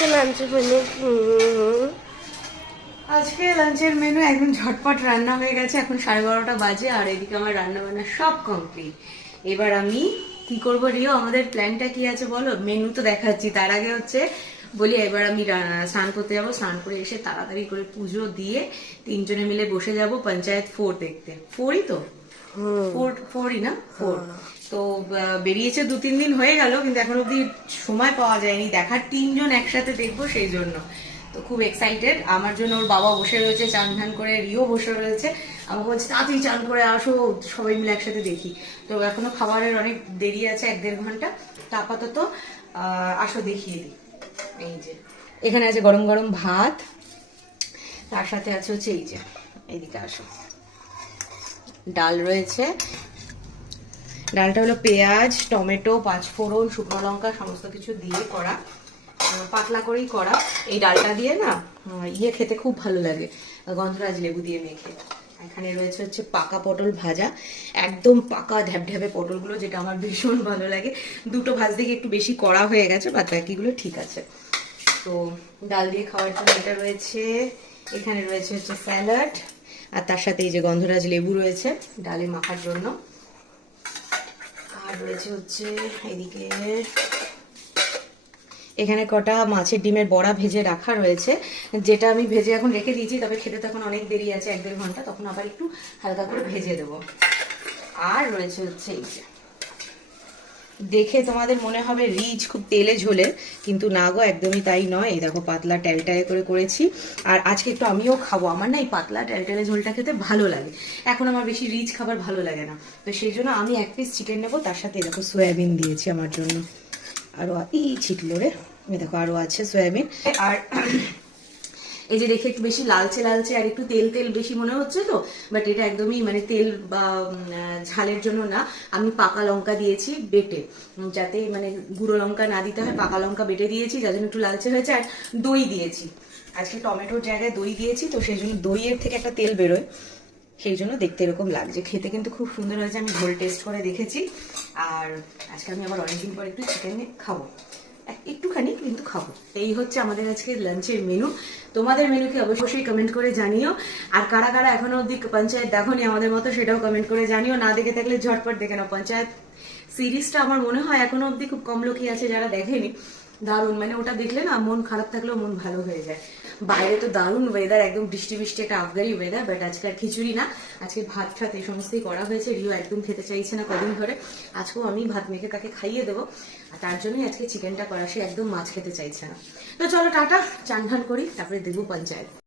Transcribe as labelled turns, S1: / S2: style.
S1: আজকে লাঞ্চে মেনু
S2: আজকে লাঞ্চের মেনু একদম ঝটপট রান্না হয়ে গেছে, এখন সাড়ে বারোটা বাজে, আর এদিকে আমার রান্না বান্না সব কমপ্লিট এবার আমি কি করব রিও, আমাদের প্ল্যানটা কি আছে বলো? মেনু তো দেখাচ্ছি, তার আগে হচ্ছে বলি, এবার আমি স্নান করতে যাব, স্নান করে এসে তাড়াতাড়ি করে পুজো দিয়ে তিনজনে মিলে বসে যাব পঞ্চায়েত ফোর দেখতে। ফোরই তো? ফোর ফোরই না? ফোর তো বেরিয়েছে দু, তিন দিন হয়ে গেল, কিন্তু এখন অব্দি সময় পাওয়া যায়নি। দেখার তিনজন একসাথে দেখব সেই জন্য। তো খুব এক্সাইটেড আমার জন্য ওর বাবা বসে রয়েছে, চান ধান করে, রিও বসে রয়েছে। আমাকে বলছে, তাড়াতাড়ি চান করে আসো, সবাই মিলে একসাথে দেখি। তো এখনও খাবারের অনেক দেরি আছে, এক দেড় ঘণ্টা। তো আপাতত আসো, দেখিয়ে দিই। এই যে, এখানে আছে গরম গরম ভাত। তার সাথে আছে হচ্ছে এই যে, এইদিকে আসো। ডাল রয়েছে। ডালটা হলো পেঁয়াজ, টমেটো, পাঁচফোড়ন, শুকনো লঙ্কা, সমস্ত কিছু দিয়ে করা। পাতলা করেই করা। এই ডালটা দিয়ে না ইয়ে খেতে খুব ভালো লাগে। গন্ধরাজ লেবু দিয়ে মেখে। এখানে রয়েছে হচ্ছে পাকা পটল ভাজা। একদম পাকা ঢ্যাপঢ্যাপে পটলগুলো, যেটা আমার ভীষণ ভালো লাগে। দুটো ভাজ থেকে একটু বেশি করা হয়ে গেছে, বাদ বাকিগুলো ঠিক আছে। তো, ডাল দিয়ে খাওয়ার জন্য এটা রয়েছে। এখানে রয়েছে হচ্ছে স্যালাড। আর তার সাথে এই যে গন্ধরাজ লেবু রয়েছে ডালে মাখার জন্য। আর রয়েছে হচ্ছে এদিকে এখানে কটা মাছের ডিমের বড়া ভেজে রাখা রয়েছে, যেটা আমি ভেজে এখন রেখে দিয়েছি, তবে খেতে তখন অনেক দেরি আছে, এক দেড় ঘণ্টা, তখন আবার একটু হালকা করে ভেজে দেবো। আর রয়েছে হচ্ছে এই যে দেখে তোমাদের মনে হবে রিচ খুব তেলে ঝোলে, কিন্তু না গো, একদমই তাই নয়। এই দেখো, পাতলা ট্যালটালে করে করেছি। আর আজকে একটু আমিও খাব। আমার না এই পাতলা ট্যালটালে ঝোলটা খেতে ভালো লাগে। এখন আমার বেশি রিচ খাবার ভালো লাগে না। তো সেই জন্য আমি এক পিস চিকেন নেব, তার সাথে দেখো সয়াবিন দিয়েছি আমার জন্য। আরও এই ছিটলো রে। দেখো, আরও আছে সয়াবিন আর এই যে দেখে একটু বেশি লালচে লালচে আর একটু তেল তেল বেশি মনে হচ্ছে তো বাট এটা একদমই মানে তেল বা ঝালের জন্য না। আমি পাকা লঙ্কা দিয়েছি বেটে যাতে মানে গুঁড়ো লঙ্কা না দিতে হয়, পাকা লঙ্কা বেটে দিয়েছি, যার জন্য একটু লালচে হয়েছে। আর দই দিয়েছি। আজকে টমেটোর জায়গায় দই দিয়েছি, তো সেই জন্য দইয়ের থেকে একটা তেল বেরোয়। সেই জন্য দেখতে এরকম লাগছে। খেতে কিন্তু খুব সুন্দর হয়েছে, আমি ঝোল টেস্ট করে দেখেছি। আর আজকে আমি আবার অনেকদিন পর একটু চিকেন খাব। একটুখানি খাব। এই হচ্ছে আমাদের আজকে লাঞ্চের মেনু তোমাদের মেনুকে অবশ্যই কমেন্ট করে জানিও। আর কারা কারা এখনও অব্দি পঞ্চায়েত দেখোনি আমাদের মতো সেটাও কমেন্ট করে জানিও। না দেখে থাকলে ঝটপট দেখে নাও। পঞ্চায়েত সিরিজটা আমার মনে হয় এখনও অব্দি খুব কম লোকই আছে যারা দেখেনি। দারুণ মানে ওটা দেখলে না মন খারাপ থাকলেও মন ভালো হয়ে যায়। বাইরে তো দারুণ ওয়েদার একদম বৃষ্টি বৃষ্টি একটা আফগারি ওয়েদার বাট আজকে আর খিচুড়ি না। আজকে ভাত খাত এই সমস্তই করা হয়েছে, রিও একদম খেতে চাইছে না কদিন ধরে। আজকেও আমি ভাত মেখে তাকে খাইয়ে দেবো। আর তার জন্যই আজকে চিকেনটা করা সে একদম মাছ খেতে চাইছে না। তো চলো টাটা, চান করি, তারপরে দেবো পঞ্চায়েত।